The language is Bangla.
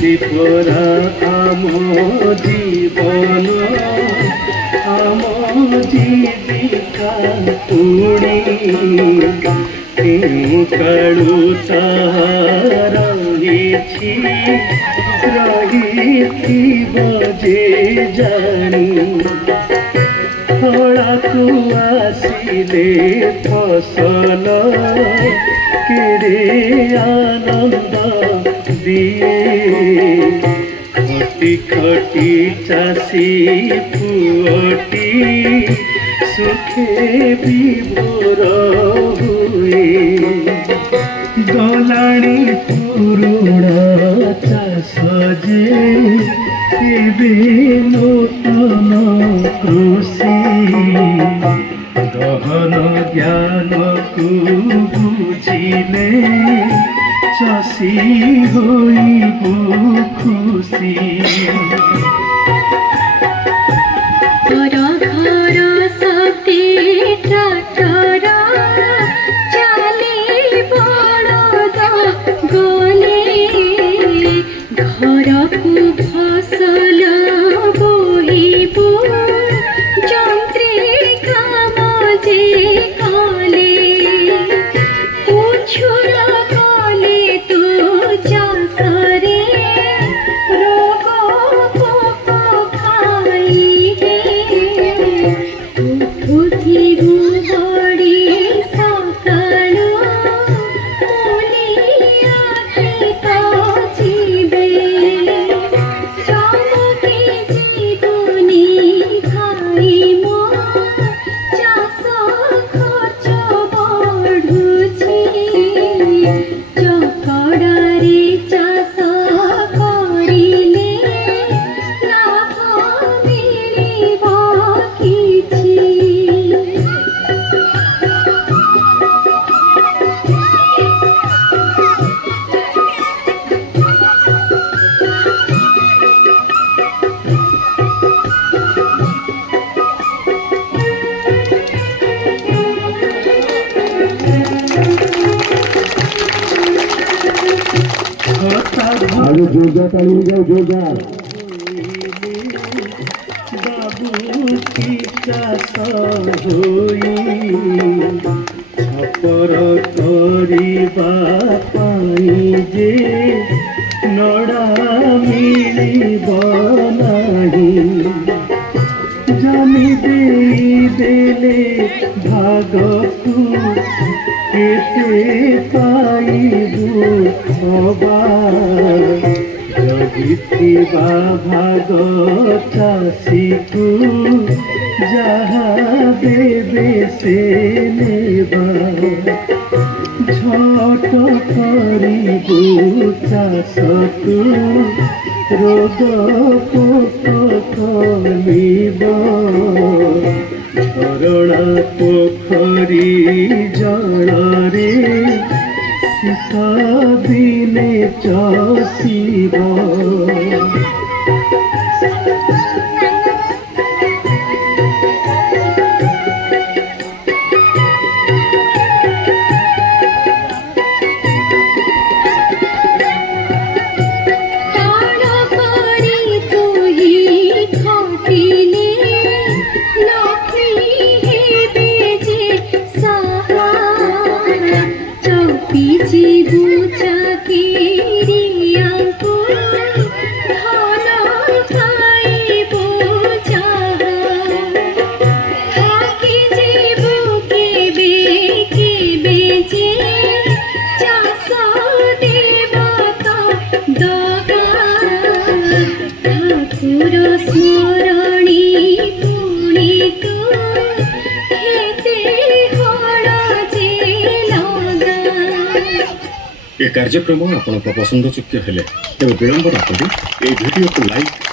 পরা আম জীবন আম জীবিকা পুଣି কেউ কাଳୁ ରହିଛି ରହିଥିବ ଯେ ଜାଣି ଖଳାକୁ ଆସିଲେ ଫସଲ କେଡ଼େ ଆନନ୍ଦ ଦିଏ ଖଟି ଖଟି ଚାଷୀ ପୁଅଟି ସୁଖେ ବିଭୋର ହୁଏ ଗଲାଣି ପୁରୁଣା ଚାଷ ଯେ ଏବେ ନୂତନ କୃଷି ଗହନ ଜ୍ଞାନକୁ ବୁଝିଲେ ଚାଷୀ ହୋଇବୁ ଖୁସି ঘর ঘর সবে ট্রাক্টর চালে বলদ গলে ঘরকু ফসল বহিব যন্ত্রে কাম যে কলে উছুল কলে তো চাষরে রোগ পোক খাইবে উঠিবু বড়ি সকালু মুলিয়া কাচিবে চমকে জীবনী খাই মো চাষ খরচ বঢ়ুছি চকড়ারে চাষ করিলে লাভ মিলিব কিছু আরে জোরদার তালি যাও জোরদার বাবু কি চাষ হই অপর করিবা পাই যে নড়া মিলিব নাহি জমি দেলে ভাগকু কেতে পাইবু অবাক জগিଥିବା ভাগ চাষীকু যাহা দেবে সে নেবা ঝট করিবু চাষকু রোগ পোক কমিব ঝরଣା পোখରୀ জଳରେ শীত দিনে চষিব কাণ করি তুই খটিলে লক্ষ্মী হেবে যে সাহা চৌকি জীবু চাকিরিয়াঙ্কু ধন পাইব যাহা থাকি জীবু কেবে কেবে যে চাষ দেবত দগা ঠাকুর স্মরণী পুଣି তু হেতে হଳ যে লগা ଏ କାର୍ଯ୍ୟକ୍ରମ ଆପଣଙ୍କ ପସନ୍ଦଯୋଗ୍ୟ ହେଲେ ତେବେ ବିଳମ୍ବ ନ କରି ଏହି ଭିଡ଼ିଓକୁ ଲାଇକ୍